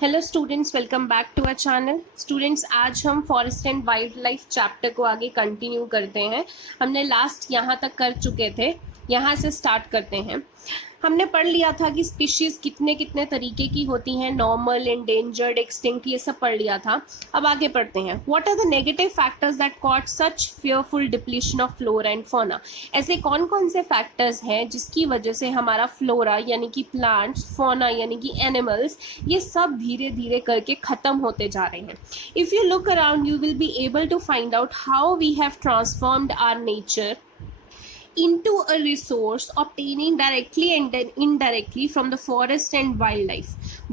Hello students, welcome back to our channel. Students, आज हम forest and wildlife chapter को आगे continue करते हैं। हमने लास्ट यहाँ तक कर चुके थे, यहाँ से स्टार्ट करते हैं। हमने पढ़ लिया था कि स्पीशीज कितने कितने तरीके की होती हैं, नॉर्मल, एंडेंजर्ड, एक्सटिंक्ट, ये सब पढ़ लिया था। अब आगे पढ़ते हैं। What are the negative factors that cause such fearful depletion of flora and fauna. ऐसे कौन कौन से फैक्टर्स हैं जिसकी वजह से हमारा फ्लोरा यानी कि प्लांट्स, फौना यानी कि एनिमल्स, ये सब धीरे धीरे करके खत्म होते जा रहे हैं। If you look around you will be able to find out how we have transformed our nature into a resource obtaining directly and indirectly from the forest and wildlife.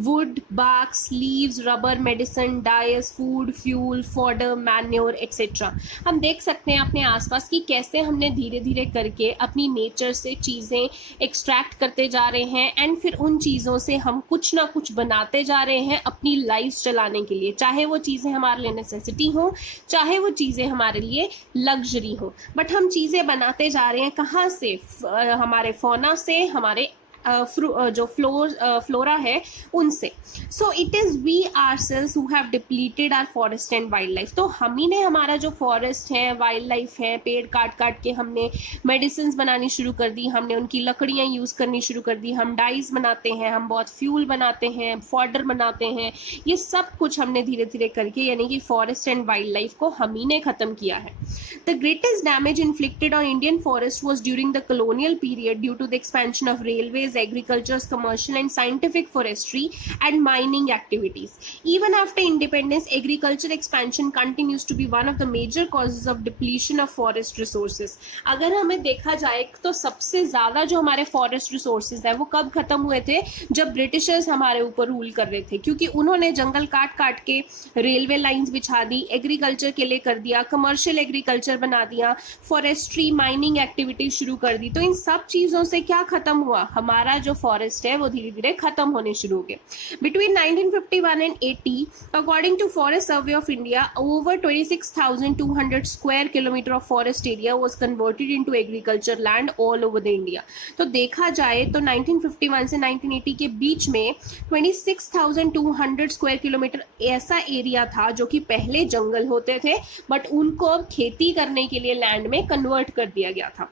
Wood, barks, leaves, rubber, medicine, dyes, food, fuel, fodder, manure, etc. हम देख सकते हैं अपने आसपास कि कैसे हमने धीरे धीरे करके अपनी नेचर से चीज़ें एक्सट्रैक्ट करते जा रहे हैं एंड फिर उन चीज़ों से हम कुछ ना कुछ बनाते जा रहे हैं अपनी लाइफ चलाने के लिए, चाहे वो चीज़ें हमारे लिए नेसेसिटी हो, चाहे वो चीज़ें हमारे लिए लग्जरी हो। बट हम चीज़ें बनाते जा रहे हैं कहाँ से? हमारे फौना से, हमारे जो फ्लोरा है उनसे। So it is we ourselves who have depleted our forest and wildlife. तो हम ही ने हमारा जो फॉरेस्ट है, वाइल्ड लाइफ है, पेड़ काट काट के हमने मेडिसिन बनानी शुरू कर दी, हमने उनकी लकड़ियाँ यूज़ करनी शुरू कर दी, हम डाइज बनाते हैं, हम बहुत फ्यूल बनाते हैं, फॉडर बनाते हैं। ये सब कुछ हमने धीरे धीरे करके यानी कि फॉरेस्ट एंड वाइल्ड लाइफ को हम ही ने ख़त्म किया है। The greatest damage inflicted on Indian forest was during the colonial period due to the expansion of railways, agriculture, commercial and scientific forestry and mining activities. Even after independence, agriculture expansion continues to be one of the major causes of depletion of forest resources. अगर हमें देखा जाए तो सबसे ज़्यादा जो हमारे forest resources है वो कब खत्म हुए थे? जब ब्रिटिशर्स हमारे ऊपर रूल कर रहे थे, क्योंकि उन्होंने जंगल काट काट के रेलवे लाइंस बिछा दी, एग्रीकल्चर के लिए कर दिया, कमर्शियल एग्रीकल्चर बना दिया, फॉरेस्ट्री, माइनिंग एक्टिविटी शुरू कर दी। तो इन सब चीज़ों से क्या खत्म हुआ? हमारा जो फॉरेस्ट है वो धीरे धीरे खत्म होने शुरू हो गए। Between 1951 and 80, according to forest survey of India, over 26,200 square kilometre of forest area was converted into agriculture land all over the India. तो देखा जाए तो 1951 से 1980 के बीच में 26,200 स्क्वायर किलोमीटर ऐसा एरिया था जो कि पहले जंगल होते थे, बट उनको अब खेती करने के लिए लैंड में कन्वर्ट कर दिया गया था।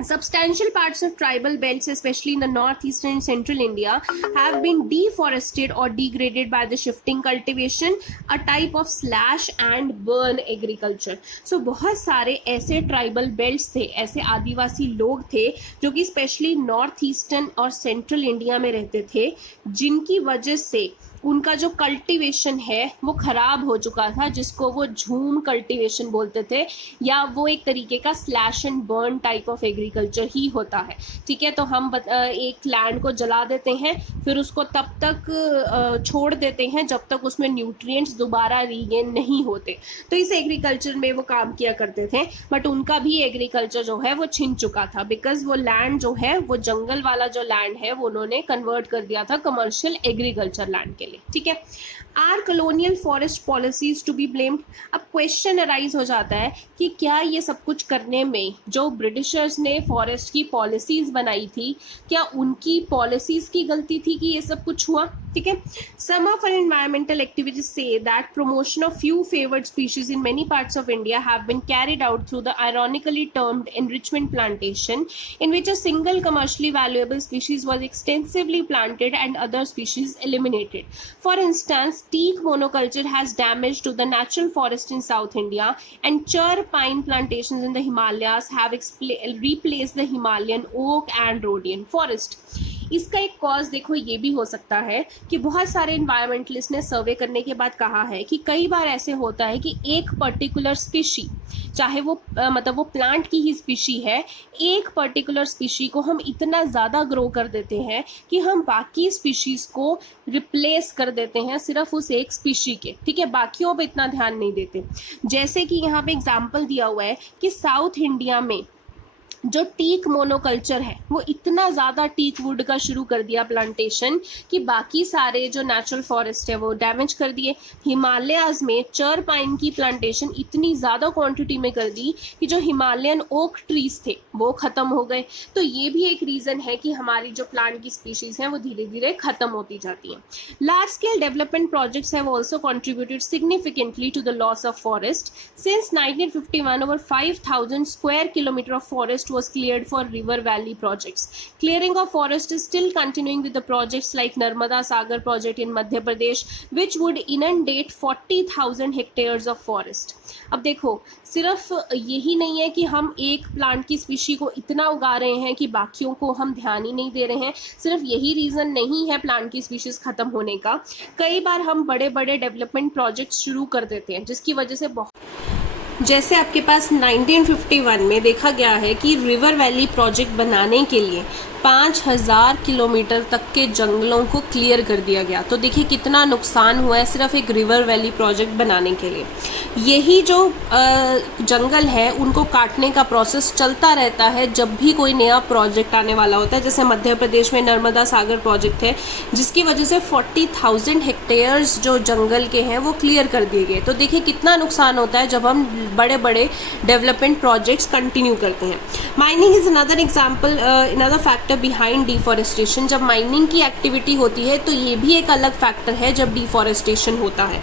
Substantial parts of tribal belts, especially in the northeastern and central India, have been deforested or degraded by the shifting cultivation, a type of slash and burn agriculture. So बहुत सारे ऐसे tribal belts थे, ऐसे आदिवासी लोग थे जो कि specially north eastern और सेंट्रल इंडिया में रहते थे, जिनकी वजह से उनका जो कल्टीवेशन है वो ख़राब हो चुका था, जिसको वो झूम कल्टीवेशन बोलते थे, या वो एक तरीके का slash and burn type of agriculture ही होता है। ठीक है, तो हम एक लैंड को जला देते हैं, फिर उसको तब तक छोड़ देते हैं जब तक उसमें न्यूट्रिएंट्स दोबारा रीगेन नहीं होते। तो इस एग्रीकल्चर में वो काम किया करते थे, बट उनका भी एग्रीकल्चर जो है वो छिन चुका था, बिकॉज वो लैंड जो है, वो जंगल वाला जो लैंड है वो उन्होंने कन्वर्ट कर दिया था कमर्शियल एग्रीकल्चर लैंड के लिए। ठीक है, are colonial forest policies to be blamed. अब क्वेश्चन अराइज हो जाता है कि क्या ये सब कुछ करने में जो ब्रिटिशर्स ने फॉरेस्ट की पॉलिसीज बनाई थी, क्या उनकी पॉलिसीज की गलती थी कि ये सब कुछ हुआ? ठीक है, some of our environmental activities से that promotion of few favoured species in many parts of India have been carried out through the ironically termed enrichment plantation, in which a single commercially valuable species was extensively planted and other species eliminated. For instance, teak monoculture has damaged to the natural forest in South India, and char pine plantations in the Himalayas have replaced the Himalayan oak and Rhodian forest. इसका एक cause देखो ये भी हो सकता है कि बहुत सारे इन्वायरमेंटलिस्ट ने सर्वे करने के बाद कहा है कि कई बार ऐसे होता है कि एक पर्टिकुलर स्पीशी, चाहे वो मतलब वो प्लांट की ही स्पीशी है, एक पर्टिकुलर स्पीशी को हम इतना ज़्यादा ग्रो कर देते हैं कि हम बाकी स्पीशीज़ को रिप्लेस कर देते हैं सिर्फ उस एक स्पीशी के। ठीक है, बाकियों पे इतना ध्यान नहीं देते। जैसे कि यहाँ पे एग्जाम्पल दिया हुआ है कि साउथ इंडिया में जो टीक मोनोकल्चर है वो इतना ज़्यादा टीक वुड का शुरू कर दिया प्लांटेशन कि बाकी सारे जो नेचुरल फॉरेस्ट है वो डैमेज कर दिए। हिमालयाज में चर पाइन की प्लांटेशन इतनी ज़्यादा क्वांटिटी में कर दी कि जो हिमालयन ओक ट्रीज थे वो ख़त्म हो गए। तो ये भी एक रीज़न है कि हमारी जो प्लांट की स्पीशीज़ हैं वो धीरे धीरे ख़त्म होती जाती हैं। Large scale development projects have also contributed significantly to the loss of forest. Since 1951 over 5,000 square kilometer of forest was cleared for river valley projects. Clearing of forest is still continuing with the projects like Narmada Sagar project in Madhya Pradesh, which would inundate 40,000 hectares of forest. अब देखो, सिर्फ यही नहीं है कि हम एक plant की स्पीशी को इतना उगा रहे हैं कि बाकियों को हम ध्यान ही नहीं दे रहे हैं। सिर्फ यही रीज़न नहीं है प्लांट की स्पीशीज़ ख़त्म होने का। कई बार हम बड़े बड़े डेवलपमेंट प्रोजेक्ट्स शुरू कर देते हैं जिसकी वजह से जैसे आपके पास 1951 में देखा गया है कि रिवर वैली प्रोजेक्ट बनाने के लिए 5,000 किलोमीटर तक के जंगलों को क्लियर कर दिया गया। तो देखिए कितना नुकसान हुआ है सिर्फ एक रिवर वैली प्रोजेक्ट बनाने के लिए। यही जो जंगल है उनको काटने का प्रोसेस चलता रहता है जब भी कोई नया प्रोजेक्ट आने वाला होता है। जैसे मध्य प्रदेश में नर्मदा सागर प्रोजेक्ट है जिसकी वजह से 40,000 हेक्टेयर्स जो जंगल के हैं वो क्लियर कर दिए गए। तो देखिए कितना नुकसान होता है जब हम बड़े बड़े डेवलपमेंट प्रोजेक्ट्स कंटिन्यू करते हैं। Mining is another example, another factor behind deforestation. जब माइनिंग की एक्टिविटी होती है तो ये भी एक अलग फैक्टर है जब डिफॉरेस्टेशन होता है।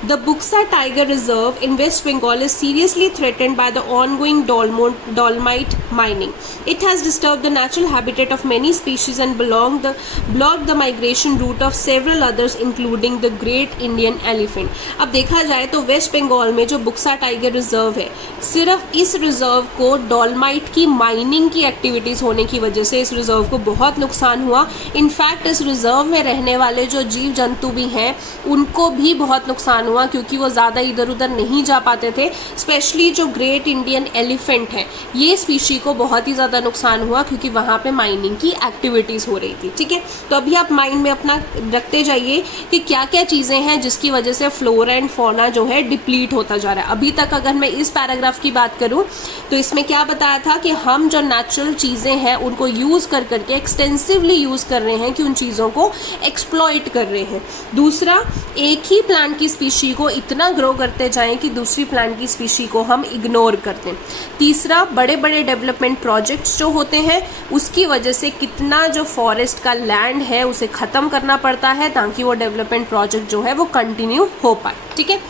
The Buksa Tiger Reserve in West Bengal is seriously threatened by the ongoing dolomite mining. It has disturbed the natural habitat of many species and blocked the migration route of several others, including the Great Indian Elephant. अब देखा जाए तो waste Bengal में जो Buxa tiger reserve है, सिर्फ इस reserve को डॉलमाइट की माइनिंग की एक्टिविटीज होने की वजह से इस रिजर्व को बहुत नुकसान हुआ। इनफैक्ट इस रिजर्व में रहने वाले जो जीव जंतु भी हैं उनको भी बहुत नुकसान हुआ क्योंकि वो ज़्यादा इधर उधर नहीं जा पाते थे। स्पेशली जो ग्रेट इंडियन एलिफेंट है ये स्पीशी को बहुत ही ज़्यादा नुकसान हुआ क्योंकि वहाँ पे माइनिंग की एक्टिविटीज़ हो रही थी। ठीक है, तो अभी आप माइंड में अपना रखते जाइए कि क्या क्या चीज़ें हैं जिसकी वजह से फ्लोरा एंड फौना जो है डिप्लीट होता जा रहा है। अभी तक अगर मैं इस पैराग्राफ की बात करूँ तो इसमें क्या बताया था कि हम जो नेचुरल चीज़ें हैं उनको यूज़ कर करके एक्सटेंसिवली यूज़ कर रहे हैं कि उन चीज़ों को एक्सप्लॉइट कर रहे हैं। दूसरा, एक ही प्लांट की स्पीशी को इतना ग्रो करते जाएं कि दूसरी प्लांट की स्पीशी को हम इग्नोर कर दें। तीसरा, बड़े बड़े डेवलपमेंट प्रोजेक्ट्स जो होते हैं उसकी वजह से कितना जो फॉरेस्ट का लैंड है उसे ख़त्म करना पड़ता है ताकि वो डेवलपमेंट प्रोजेक्ट जो है वो कंटिन्यू हो पाए। ठीक है।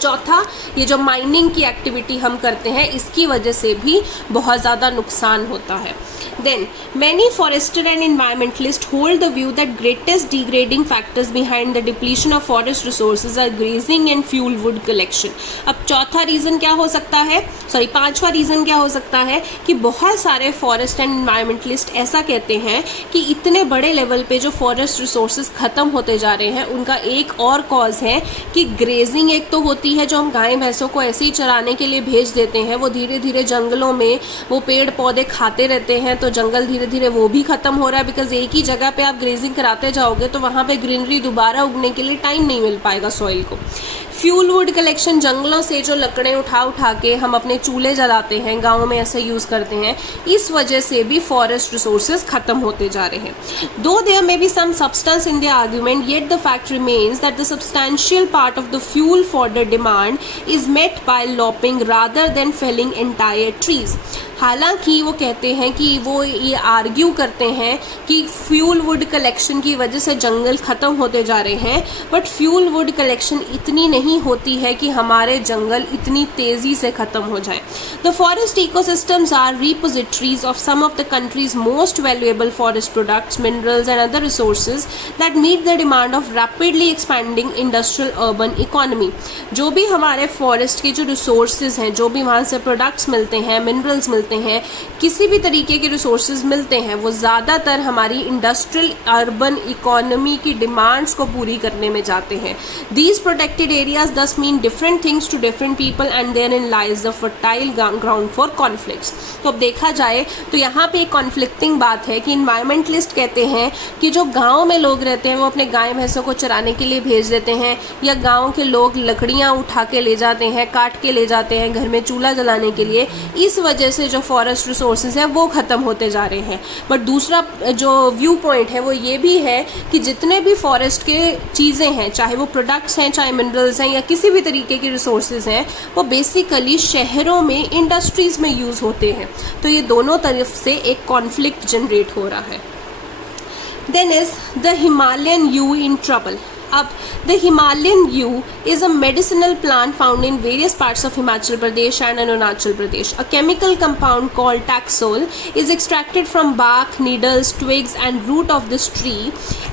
चौथा, ये जो माइनिंग की एक्टिविटी हम करते हैं इसकी वजह से भी बहुत ज़्यादा नुकसान होता है। Then, many forester and environmentalists hold the view that greatest degrading factors behind the depletion of forest resources are grazing and fuel wood collection. अब चौथा रीज़न क्या हो सकता है, पांचवा रीज़न क्या हो सकता है कि बहुत सारे फॉरेस्ट एंड इन्वायरमेंटलिस्ट ऐसा कहते हैं कि इतने बड़े लेवल पे जो फॉरेस्ट रिसोर्सेज ख़त्म होते जा रहे हैं उनका एक और कॉज है कि ग्रेजिंग एक तो होती है, जो हम गाय भैंसों को ऐसे ही चराने के लिए भेज देते हैं, वो धीरे धीरे जंगलों में वो पेड़ पौधे खाते रहते हैं तो जंगल धीरे धीरे वो भी खत्म हो रहा है। बिकॉज एक ही जगह पे आप ग्रेजिंग कराते जाओगे तो वहाँ पे ग्रीनरी दोबारा उगने के लिए टाइम नहीं मिल पाएगा सॉइल को। फ्यूल वुड कलेक्शन, जंगलों से जो लकड़ें उठा के हम अपने चूल्हे जलाते हैं, गाँव में ऐसे यूज़ करते हैं, इस वजह से भी फॉरेस्ट रिसोर्सेज खत्म होते जा रहे हैं। Though there may be some substance in the argument, yet the fact remains that the substantial part of the fuel for the demand is met by lopping rather than felling entire trees. हालांकि वो कहते हैं कि वो ये argue करते हैं कि फ्यूल वुड कलेक्शन की वजह से जंगल ख़त्म होते जा रहे हैं, बट फ्यूल वुड कलेक्शन इतनी नहीं होती है कि हमारे जंगल इतनी तेज़ी से ख़त्म हो जाए। The forest ecosystems are repositories of some of the country's most valuable forest products, minerals and other resources that meet the demand of rapidly expanding industrial urban economy. जो भी हमारे फॉरेस्ट के जो रिसोर्सेज हैं, जो भी वहाँ से प्रोडक्ट्स मिलते हैं, मिनरल्स मिलते हैं, किसी भी तरीके के रिसोर्सेज मिलते हैं, वो ज़्यादातर हमारी इंडस्ट्रियल अर्बन इकोनॉमी की डिमांड्स को पूरी करने में जाते हैं। These protected areas thus mean different things to different people and therein lies the fertile ground for conflicts. तो अब देखा जाए तो यहाँ पे एक कॉन्फ्लिक्टिंग बात है कि इन्वायरमेंटलिस्ट कहते हैं कि जो गाँव में लोग रहते हैं वो अपने गाय भैंसों को चराने के लिए भेज देते हैं, या गाँव के लोग लकड़ियाँ उठा के ले जाते हैं, काट के ले जाते हैं घर में चूल्हा जलाने के लिए। इस वजह से जो जो फॉरेस्ट रिसोर्सेज हैं वो ख़त्म होते जा रहे हैं। बट दूसरा जो व्यू पॉइंट है वो ये भी है कि जितने भी फॉरेस्ट के चीज़ें हैं, चाहे वो प्रोडक्ट्स हैं, चाहे मिनरल्स हैं या किसी भी तरीके के रिसोर्सेज हैं, वो बेसिकली शहरों में इंडस्ट्रीज़ में यूज़ होते हैं। तो ये दोनों तरफ से एक कॉन्फ्लिक्ट जनरेट हो रहा है। Then is the Himalayan yew in trouble. अब the Himalayan yew is a medicinal plant found in various parts of Himachal Pradesh and Arunachal Pradesh. A chemical compound called Taxol is extracted from bark, needles, twigs and root of this tree,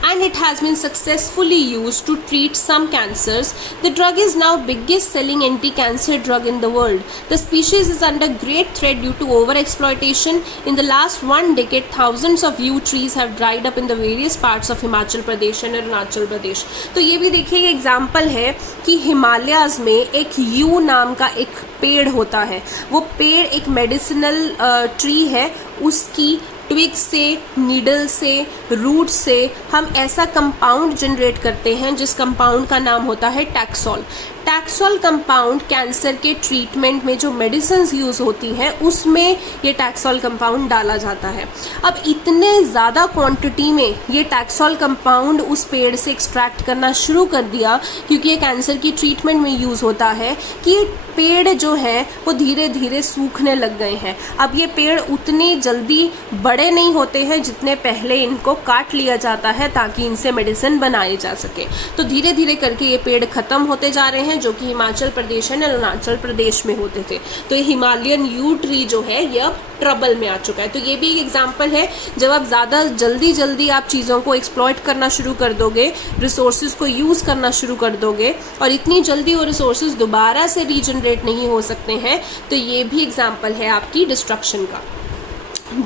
and it has been successfully used to treat some cancers. The drug is now biggest selling anti-cancer drug in the world. The species is under great threat due to overexploitation. In the last 1 decade, thousands of yew trees have dried up in the various parts of Himachal Pradesh and Arunachal Pradesh. तो ये भी देखिए example है कि Himalayas में एक you नाम का एक पेड़ होता है। वो पेड़ एक मेडिसिनल ट्री है, उसकी ट्विग से, नीडल से, रूट से हम ऐसा कंपाउंड जनरेट करते हैं जिस कंपाउंड का नाम होता है टैक्सोल। टैक्सोल कंपाउंड कैंसर के ट्रीटमेंट में जो मेडिसिन्स यूज़ होती हैं उसमें ये टैक्सोल कंपाउंड डाला जाता है। अब इतने ज़्यादा क्वांटिटी में ये टैक्सोल कंपाउंड उस पेड़ से एक्सट्रैक्ट करना शुरू कर दिया, क्योंकि ये कैंसर की ट्रीटमेंट में यूज़ होता है, कि पेड़ जो है वो धीरे धीरे सूखने लग गए हैं। अब ये पेड़ उतनी जल्दी बड़े नहीं होते हैं जितने पहले इनको काट लिया जाता है ताकि इनसे मेडिसिन बनाई जा सके। तो धीरे धीरे करके ये पेड़ ख़त्म होते जा रहे हैं, जो कि हिमाचल प्रदेश और अरुणाचल प्रदेश में होते थे। तो ये हिमालयन यू ट्री जो है ये अब ट्रबल में आ चुका है। तो ये भी एक एग्जाम्पल है, जब आप ज़्यादा जल्दी आप चीज़ों को एक्सप्लॉइट करना शुरू कर दोगे, रिसोर्सेज को यूज़ करना शुरू कर दोगे और इतनी जल्दी वो रिसोर्सेज दोबारा से रीजनरेट नहीं हो सकते हैं, तो ये भी एग्जाम्पल है आपकी डिस्ट्रक्शन का।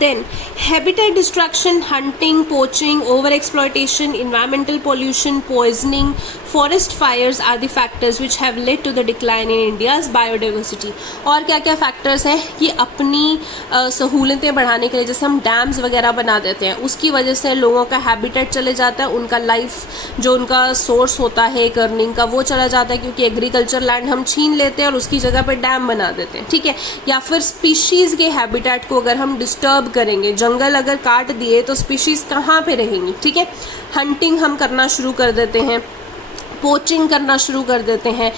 Then habitat destruction, hunting, poaching, overexploitation, environmental pollution, poisoning, forest fires are the factors which have led to the decline in India's biodiversity. और क्या क्या फैक्टर्स हैं कि अपनी सहूलतें बढ़ाने के लिए जैसे हम डैम्स वगैरह बना देते हैं, उसकी वजह से लोगों का हैबिटेट चले जाता है, उनका लाइफ जो उनका सोर्स होता है एक अर्निंग का वो चला जाता है, क्योंकि एग्रीकल्चर लैंड हम छीन लेते हैं और उसकी जगह पर डैम बना देते हैं, ठीक है। या फिर स्पीशीज़ के हैबिटेट को अगर हम डिस्टर्ब करेंगे, जंगल अगर काट दिए तो स्पीशीज कहाँ पे रहेंगी, ठीक है। हंटिंग हम करना शुरू कर देते हैं, पोचिंग करना शुरू कर देते हैं,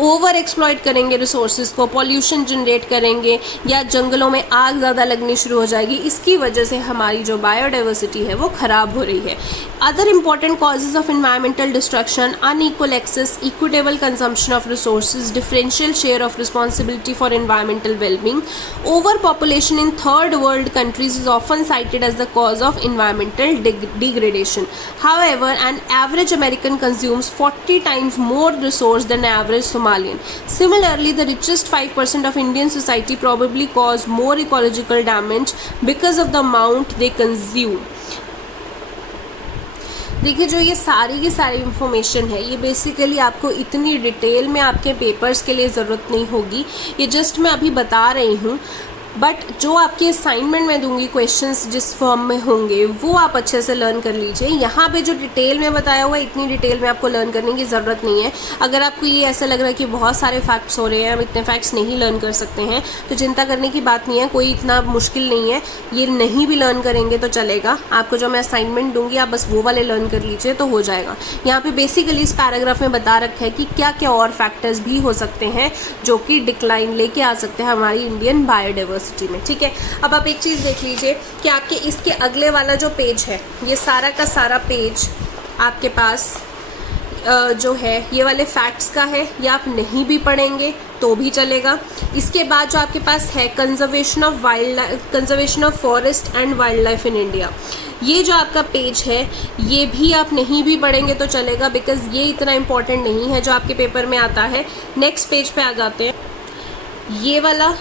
ओवर एक्सप्लॉइट करेंगे रिसोर्सेज को, पॉल्यूशन जनरेट करेंगे या जंगलों में आग ज़्यादा लगनी शुरू हो जाएगी। इसकी वजह से हमारी जो बायोडाइवर्सिटी है वो ख़राब हो रही है। Other important causes of environmental destruction, unequal access, equitable consumption of resources, differential share of responsibility for environmental wellbeing, overpopulation in third world countries is often cited as the cause of environmental degradation. However, an average American consumes 40 times more resource than average Somalian. Similarly, the richest 5% of Indian society probably cause more ecological damage because of the amount they consume. देखिए जो ये सारी की सारी information है ये basically आपको इतनी डिटेल में आपके पेपर्स के लिए ज़रूरत नहीं होगी, ये जस्ट मैं अभी बता रही हूँ। बट जो आपके असाइनमेंट में दूंगी क्वेश्चंस जिस फॉर्म में होंगे वो आप अच्छे से लर्न कर लीजिए। यहाँ पे जो डिटेल में बताया हुआ है इतनी डिटेल में आपको लर्न करने की ज़रूरत नहीं है। अगर आपको ये ऐसा लग रहा है कि बहुत सारे फैक्ट्स हो रहे हैं, हम इतने फैक्ट्स नहीं लर्न कर सकते हैं, तो चिंता करने की बात नहीं है, कोई इतना मुश्किल नहीं है। ये नहीं भी लर्न करेंगे तो चलेगा, आपको जो मैं असाइनमेंट दूंगी आप बस वो वाले लर्न कर लीजिए तो हो जाएगा। यहाँ पे बेसिकली इस पैराग्राफ में बता रखा है कि क्या क्या और फैक्टर्स भी हो सकते हैं जो कि डिक्लाइन लेके आ सकते हैं हमारी इंडियन बायोडाइवर्सिटी में, ठीक है। अब आप एक चीज़ देख लीजिए कि आपके इसके अगले वाला जो पेज है ये सारा का सारा पेज आपके पास जो है ये वाले फैक्ट्स का है, या आप नहीं भी पढ़ेंगे तो भी चलेगा। इसके बाद जो आपके पास है conservation of forest and wild life in India, ये जो आपका पेज है ये भी आप नहीं भी पढ़ेंगे तो चलेगा, बिकॉज ये इतना इम्पोर्टेंट नहीं है जो आपके पेपर में आता है। नेक्स्ट पेज पे आ जाते हैं, ये वाला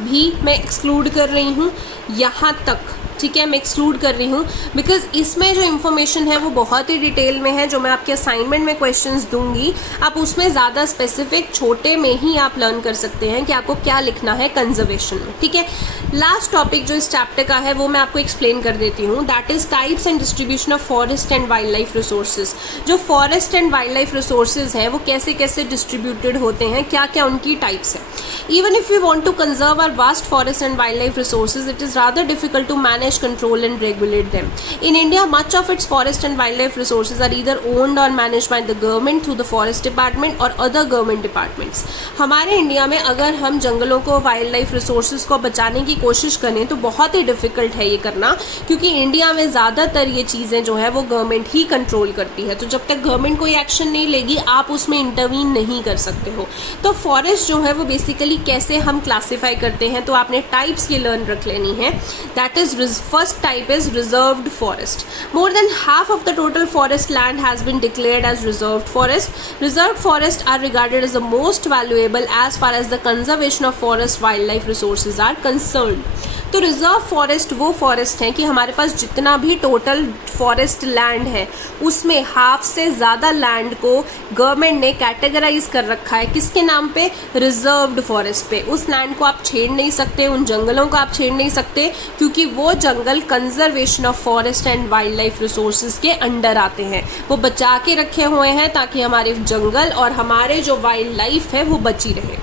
भी मैं एक्सक्लूड कर रही हूँ यहाँ तक, ठीक है, मैं एक्सक्लूड कर रही हूँ बिकॉज इसमें जो इन्फॉर्मेशन है वो बहुत ही डिटेल में है। जो मैं आपके असाइनमेंट में क्वेश्चंस दूंगी आप उसमें ज़्यादा स्पेसिफिक छोटे में ही आप लर्न कर सकते हैं कि आपको क्या लिखना है कंजर्वेशन में, ठीक है। लास्ट टॉपिक जो इस चैप्टर का है वो मैं आपको एक्सप्लेन कर देती हूँ, that is types and distribution of forest and wildlife resources. जो forest and wildlife resources हैं वो कैसे कैसे डिस्ट्रीब्यूटेड होते हैं, क्या क्या उनकी टाइप्स हैं। Even if we want to conserve our vast forest and wildlife resources, it is rather difficult to manage, control and regulate them. In India, much of its forest and wildlife resources are either owned or managed by the government through the forest department or other government departments. हमारे India में अगर हम जंगलों को, wild life resources को बचाने की कोशिश करें तो बहुत ही डिफिकल्ट है ये करना, क्योंकि इंडिया में ज़्यादातर ये चीज़ें जो है वो गवर्नमेंट ही कंट्रोल करती है। तो जब तक गवर्नमेंट कोई एक्शन नहीं लेगी आप उसमें इंटरवीन नहीं कर सकते हो। तो फॉरेस्ट जो है वो बेसिकली कैसे हम क्लासीफाई करते हैं, तो आपने टाइप्स ये लर्न रख लेनी है। That is first type is reserved forest. More than half of the total forest land has been declared as reserved forest. Reserved forest are regarded as the most valuable as far as the conservation of forest wildlife resources are concerned. तो reserve forest वो forest हैं कि हमारे पास जितना भी total forest land है उसमें half से ज़्यादा लैंड को गवर्नमेंट ने कैटेगराइज कर रखा है। किसके नाम पे? रिजर्व्ड फॉरेस्ट पे। उस लैंड को आप छेड़ नहीं सकते, उन जंगलों को आप छेड़ नहीं सकते, क्योंकि वो जंगल conservation of forest and wildlife resources के अंडर आते हैं। वो बचा के रखे हुए हैं ताकि हमारे जंगल और हमारे जो वाइल्ड लाइफ है वो बची रहे।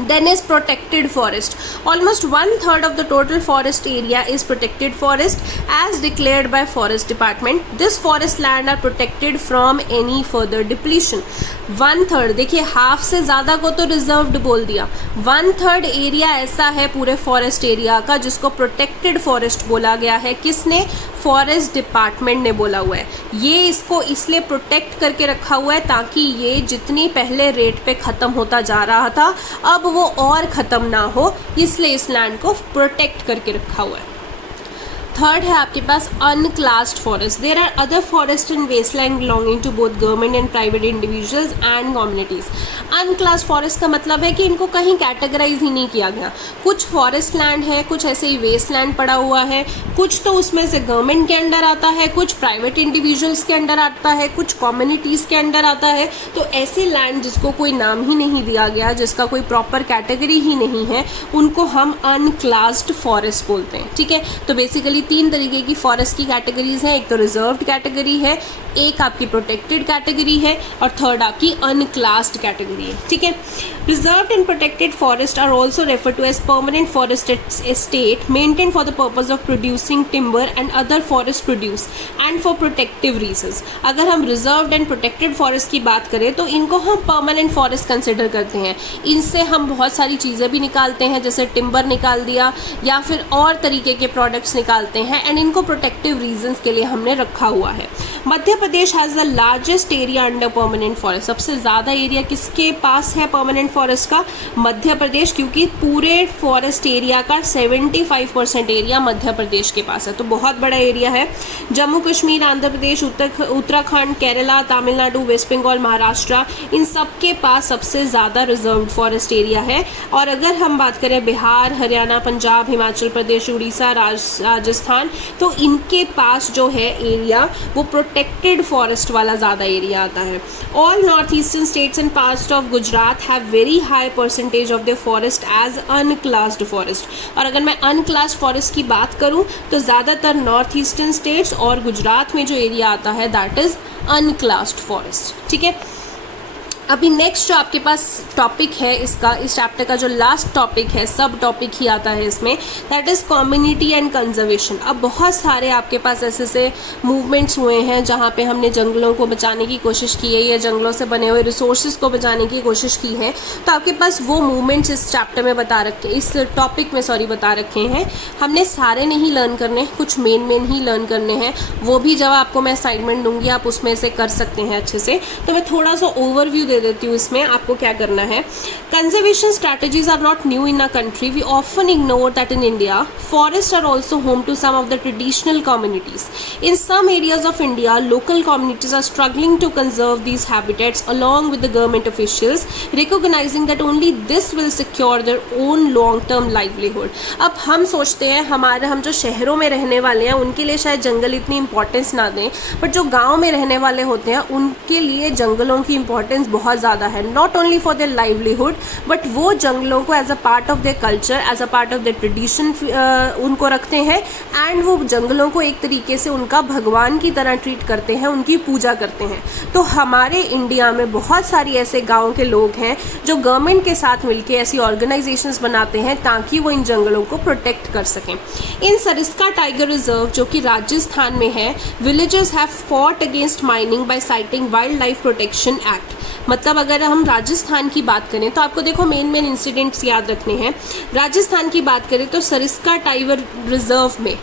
Then is protected forest. Almost 1/3 of the total forest area is protected forest as declared by forest department. This forest land are protected from any further depletion. 1/3, देखिए हाफ से ज़्यादा को तो रिजर्व्ड बोल दिया, 1/3 एरिया ऐसा है पूरे फॉरेस्ट एरिया का जिसको प्रोटेक्टेड फॉरेस्ट बोला गया है। किसने? फॉरेस्ट डिपार्टमेंट ने बोला हुआ है। ये इसको इसलिए प्रोटेक्ट करके रखा हुआ है ताकि ये जितनी पहले रेट पे ख़त्म होता जा रहा था अब वो और ख़त्म ना हो, इसलिए इस लैंड को प्रोटेक्ट करके रखा हुआ है। थर्ड है आपके पास unclassed forest. There are other forest and wasteland belonging to both government and private individuals and communities. Unclassed forest का मतलब है कि इनको कहीं कैटेगराइज ही नहीं किया गया। कुछ फॉरेस्ट लैंड है, कुछ ऐसे ही वेस्ट लैंड पड़ा हुआ है, कुछ तो उसमें से गवर्नमेंट के अंडर आता है, कुछ प्राइवेट इंडिविजुअल्स के अंडर आता है, कुछ कम्युनिटीज़ के अंडर आता है। तो ऐसे लैंड जिसको कोई नाम ही नहीं दिया गया, जिसका कोई प्रॉपर कैटेगरी ही नहीं है, उनको हम अनक्लास्ड फॉरेस्ट बोलते हैं। ठीक है, तो बेसिकली 3 तरीके की फॉरेस्ट की कैटेगरीज हैं। एक तो रिजर्व्ड कैटेगरी है, एक आपकी प्रोटेक्टेड कैटेगरी है और थर्ड आपकी अनक्लास्ड कैटेगरी है। ठीक है, reserved and protected forest are also refer to as permanent forest estate maintain for the purpose of producing timber and other forest produce and for protective reasons. अगर हम reserved and protected forest की बात करें तो इनको हम permanent forest consider करते हैं। इनसे हम बहुत सारी चीज़ें भी निकालते हैं, जैसे टिम्बर निकाल दिया या फिर और तरीके के प्रोडक्ट्स निकालते हैं, एंड इनको प्रोटेक्टिव रीजंस के लिए हमने रखा हुआ है। Madhya Pradesh has the largest area under permanent forest. सबसे ज़्यादा एरिया किसके पास है परमानेंट फॉरेस्ट का? मध्य प्रदेश, क्योंकि पूरे फॉरेस्ट एरिया का 75% एरिया मध्य प्रदेश के पास है, तो बहुत बड़ा एरिया है। जम्मू कश्मीर, आंध्र प्रदेश, उत्तराखंड, केरला, तमिलनाडु, वेस्ट बंगाल, महाराष्ट्र, इन सब के पास सबसे ज़्यादा रिजर्व्ड फॉरेस्ट एरिया है। और अगर हम बात करें बिहार, हरियाणा, पंजाब, हिमाचल प्रदेश, उड़ीसा, राजस्थान, तो इनके पास जो है एरिया वो प्रोटेक्टेड फॉरेस्ट वाला ज़्यादा एरिया आता है। All north eastern states and parts of Gujarat have very high percentage of the forest as unclassed forest. और अगर मैं अनक्लास्ड फॉरेस्ट की बात करूं तो ज़्यादातर नॉर्थ ईस्टर्न स्टेट्स और गुजरात में जो एरिया आता है दैट इज़ अनक्लास्ड फॉरेस्ट। ठीक है, अभी नेक्स्ट जो आपके पास टॉपिक है इसका, इस चैप्टर का जो लास्ट टॉपिक है, सब टॉपिक ही आता है इसमें, that is community and conservation. अब बहुत सारे आपके पास ऐसे मूवमेंट्स हुए हैं जहाँ पे हमने जंगलों को बचाने की कोशिश की है या जंगलों से बने हुए रिसोर्सेज को बचाने की कोशिश की है। तो आपके पास वो मूवमेंट्स इस चैप्टर में बता रखे, इस टॉपिक में बता रखे हैं। हमने सारे नहीं लर्न करने, कुछ मेन ही लर्न करने हैं। वो भी जब आपको मैं असाइनमेंट दूंगी आप उसमें से कर सकते हैं अच्छे से। तो मैं थोड़ा सा ओवरव्यू दे देती हूँ इसमें आपको क्या करना है। Conservation strategies are not new in a country. We often ignore that in India forests are also home to some of the traditional communities. In some areas of India, local communities are struggling to conserve these habitats along with the government officials, recognizing that only this will secure their own long-term livelihood. अब हम सोचते हैं हम जो शहरों में रहने वाले हैं उनके लिए शायद जंगल इतनी इंपॉर्टेंस ना दें, बट जो गाँव में रहने वाले होते हैं उनके लिए जंगलों की इंपॉर्टेंस बहुत बहुत ज़्यादा है, not only for their livelihood but वो जंगलों को as a part of their culture, as a part of their tradition उनको रखते हैं एंड वो जंगलों को एक तरीके से उनका भगवान की तरह ट्रीट करते हैं, उनकी पूजा करते हैं। तो हमारे इंडिया में बहुत सारी ऐसे गाँव के लोग हैं जो गवर्नमेंट के साथ मिलकर ऐसी ऑर्गेनाइजेशंस बनाते हैं ताकि वो इन जंगलों को प्रोटेक्ट कर सकें। इन सरिस्का टाइगर रिजर्व जो कि राजस्थान में है, villagers have fought against mining by citing wildlife protection act. मतलब अगर हम राजस्थान की बात करें तो आपको देखो मेन इंसिडेंट्स याद रखने हैं। राजस्थान की बात करें तो सरिस्का टाइगर रिजर्व में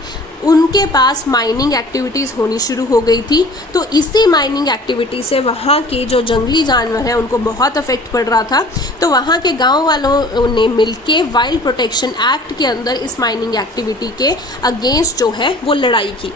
उनके पास माइनिंग एक्टिविटीज़ होनी शुरू हो गई थी। तो इसी माइनिंग एक्टिविटी से वहाँ के जो जंगली जानवर हैं उनको बहुत अफेक्ट पड़ रहा था। तो वहाँ के गांव वालों ने मिलके वाइल्ड प्रोटेक्शन एक्ट के अंदर इस माइनिंग एक्टिविटी के अगेंस्ट जो है वो लड़ाई की।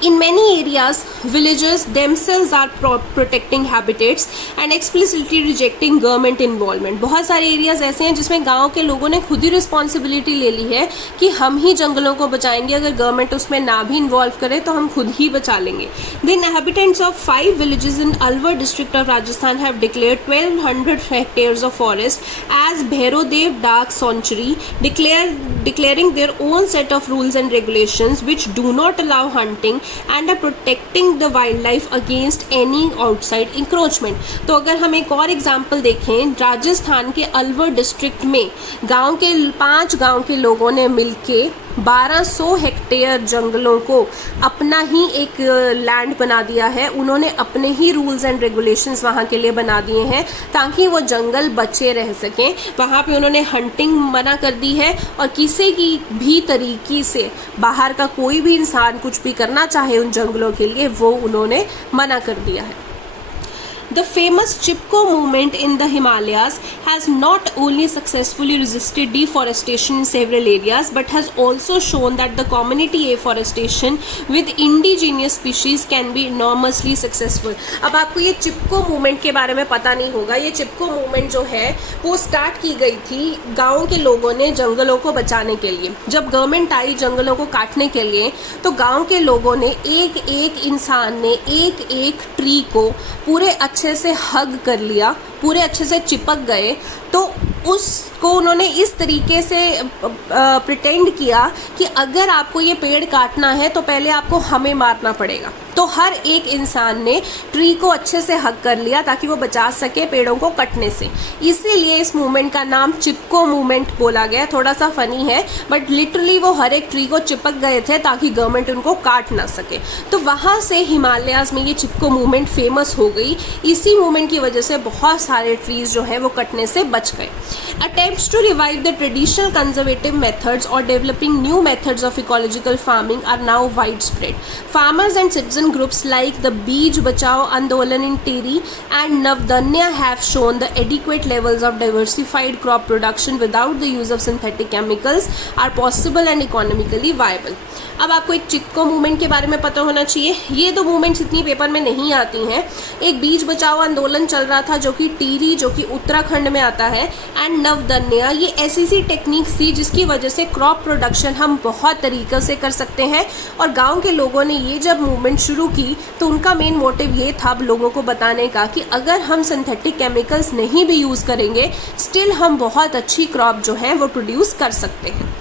In many areas, villagers themselves are protecting habitats and explicitly rejecting government involvement. बहुत सारे एरियाज ऐसे हैं जिसमें गांव के लोगों ने खुद ही रिस्पॉन्सिबिलिटी ले ली है कि हम ही जंगलों को बचाएंगे, अगर गवर्नमेंट उसमें ना भी इन्वॉल्व करे तो हम खुद ही बचा लेंगे। The inhabitants of 5 villages in Alwar district of Rajasthan have declared 1200 hectares of forest as Bhairodev Dark Sanctuary, declaring their own set of rules and regulations which do not allow hunting and are protecting the wildlife against any outside encroachment। तो अगर हम एक और example देखें, राजस्थान के Alwar district में 5 गांव के लोगों ने मिलके 1200 हेक्टेयर जंगलों को अपना ही एक लैंड बना दिया है। उन्होंने अपने ही रूल्स एंड रेगुलेशंस वहाँ के लिए बना दिए हैं ताकि वो जंगल बचे रह सकें। वहाँ पे उन्होंने हंटिंग मना कर दी है और किसी की भी तरीके से बाहर का कोई भी इंसान कुछ भी करना चाहे उन जंगलों के लिए वो उन्होंने मना कर दिया है। The famous Chipko movement in the Himalayas has not only successfully resisted deforestation in several areas but has also shown that the community afforestation with indigenous species can be enormously successful। अब आपको ये चिपको movement के बारे में पता नहीं होगा। ये चिपको मूवमेंट जो है वो स्टार्ट की गई थी गाँव के लोगों ने जंगलों को बचाने के लिए। जब गवर्नमेंट आई जंगलों को काटने के लिए तो गाँव के लोगों ने एक इंसान ने एक ट्री को पूरे अच्छे से हग कर लिया, पूरे अच्छे से चिपक गए। तो उसको उन्होंने इस तरीके से प्रिटेंड किया कि अगर आपको ये पेड़ काटना है तो पहले आपको हमें मारना पड़ेगा। तो हर एक इंसान ने ट्री को अच्छे से हग कर लिया ताकि वो बचा सके पेड़ों को कटने से। इसीलिए इस मूवमेंट का नाम चिपको मूवमेंट बोला गया। थोड़ा सा फनी है बट लिटरली वो हर एक ट्री को चिपक गए थे ताकि गवर्नमेंट उनको काट ना सके। तो वहाँ से हिमालयाज़ में ये चिपको मूवमेंट फेमस हो गई। इसी मूवमेंट की वजह से बहुत सारे ट्रीज जो है वो कटने से बच गए। Attempts to revive the traditional conservative methods or developing new methods of ecological farming are now widespread. Farmers and citizen groups like the Beej Bachao Andolan in Teri and Navdanya have shown the adequate levels of diversified crop production without the use of synthetic chemicals are possible and economically viable। अब आपको एक चिपको movement के बारे में पता होना चाहिए। ये दो मूवमेंट्स इतनी पेपर में नहीं आती हैं। एक बीज बचाओ आंदोलन चल रहा था जो कि टिहरी जो कि उत्तराखंड में आता है एंड नवदन्या, ये ऐसी टेक्निक्स थी जिसकी वजह से क्रॉप प्रोडक्शन हम बहुत तरीक़े से कर सकते हैं। और गांव के लोगों ने ये जब मूवमेंट शुरू की तो उनका मेन मोटिव ये था लोगों को बताने का कि अगर हम सिंथेटिक केमिकल्स नहीं भी यूज़ करेंगे स्टिल हम बहुत अच्छी क्रॉप जो है वो प्रोड्यूस कर सकते हैं।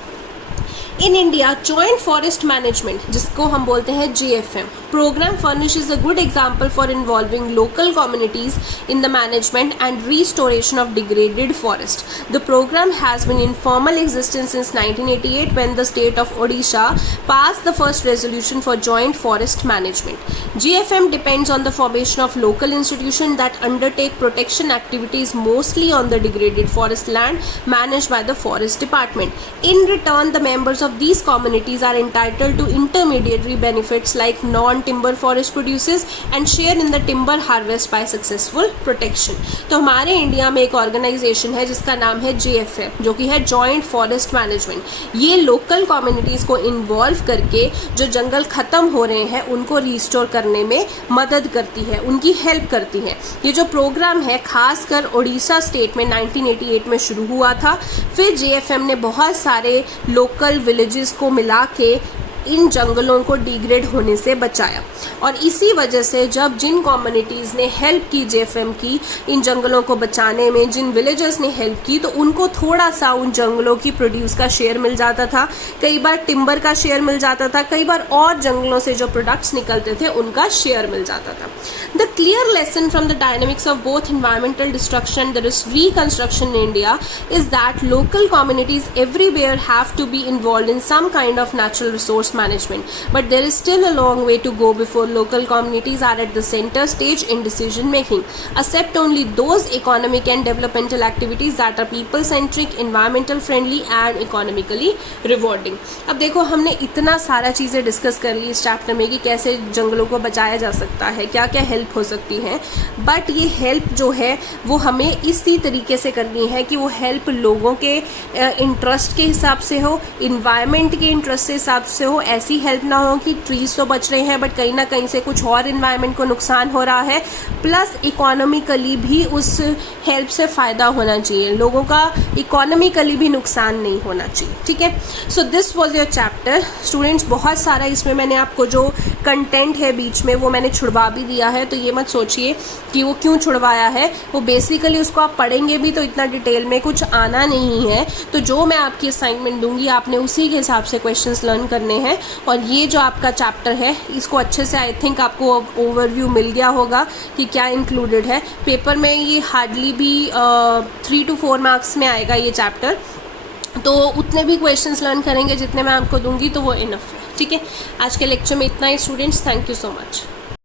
In India joint forest management जिसको हम बोलते हैं JFM program furnishes a good example for involving local communities in the management and restoration of degraded forest. The program has been in formal existence since 1988 when the state of Odisha passed the first resolution for joint forest management. JFM depends on the formation of local institutions that undertake protection activities mostly on the degraded forest land managed by the forest department. In return, the members of these communities are entitled to intermediary benefits like non-timber forest produces and share in the timber harvest by successful protection। तो हमारे India में एक organisation है जिसका नाम है JFM जो कि है जॉइंट फॉरेस्ट मैनेजमेंट। ये लोकल कम्युनिटीज़ को इन्वॉल्व करके जो जंगल ख़त्म हो रहे हैं उनको रिस्टोर करने में मदद करती है, उनकी हेल्प करती है। ये जो प्रोग्राम है खासकर उड़ीसा स्टेट में 1988 में शुरू हुआ था। फिर JFM ने बहुत सारे लोकल विलेजेस को मिला के इन जंगलों को डिग्रेड होने से बचाया। और इसी वजह से जब जिन कम्युनिटीज़ ने हेल्प की जेएफएम की इन जंगलों को बचाने में, जिन विलेजर्स ने हेल्प की, तो उनको थोड़ा सा उन जंगलों की प्रोड्यूस का शेयर मिल जाता था, कई बार टिम्बर का शेयर मिल जाता था, कई बार और जंगलों से जो प्रोडक्ट्स निकलते थे उनका शेयर मिल जाता था। The clear lesson from the dynamics of both environmental destruction and reconstruction in India is that local communities everywhere have to be involved in some kind of natural resource management, but there is still a long way to go before local communities are at the center stage in decision making. Accept only those economic and developmental activities that are people centric, environmental friendly and economically rewarding. अब देखो हमने इतना सारा चीज़ें discuss कर ली इस chapter में कि कैसे जंगलों को बचाया जा सकता है, क्या क्या हेल्प हो सकती है, बट ये हेल्प जो है वो हमें इसी तरीके से करनी है कि वो हेल्प लोगों के इंटरेस्ट के हिसाब से हो, इन्वायरमेंट के इंटरेस्ट के हिसाब से हो। ऐसी हेल्प ना हो कि ट्रीज तो बच रहे हैं बट कहीं ना कहीं से कुछ और इन्वायरमेंट को नुकसान हो रहा है, प्लस इकोनॉमिकली भी उस हेल्प से फ़ायदा होना चाहिए, लोगों का इकोनॉमिकली भी नुकसान नहीं होना चाहिए। ठीक है, so this was your chapter students. बहुत सारा इसमें मैंने आपको जो कंटेंट है बीच में वो मैंने छुड़वा भी दिया है, तो ये मत सोचिए कि वो क्यों छुड़वाया है, वो बेसिकली उसको आप पढ़ेंगे भी तो इतना डिटेल में कुछ आना नहीं है। तो जो मैं आपकी असाइनमेंट दूंगी आपने उसी के हिसाब से क्वेश्चंस लर्न करने हैं। और ये जो आपका चैप्टर है इसको अच्छे से आई थिंक आपको ओवरव्यू मिल गया होगा कि क्या इंक्लूडेड है। पेपर में ये हार्डली भी 3 to 4 मार्क्स में आएगा ये चैप्टर, तो उतने भी क्वेश्चंस लर्न करेंगे जितने मैं आपको दूंगी तो वो इनफ है। ठीक है, आज के लेक्चर में इतना ही students, thank you so much.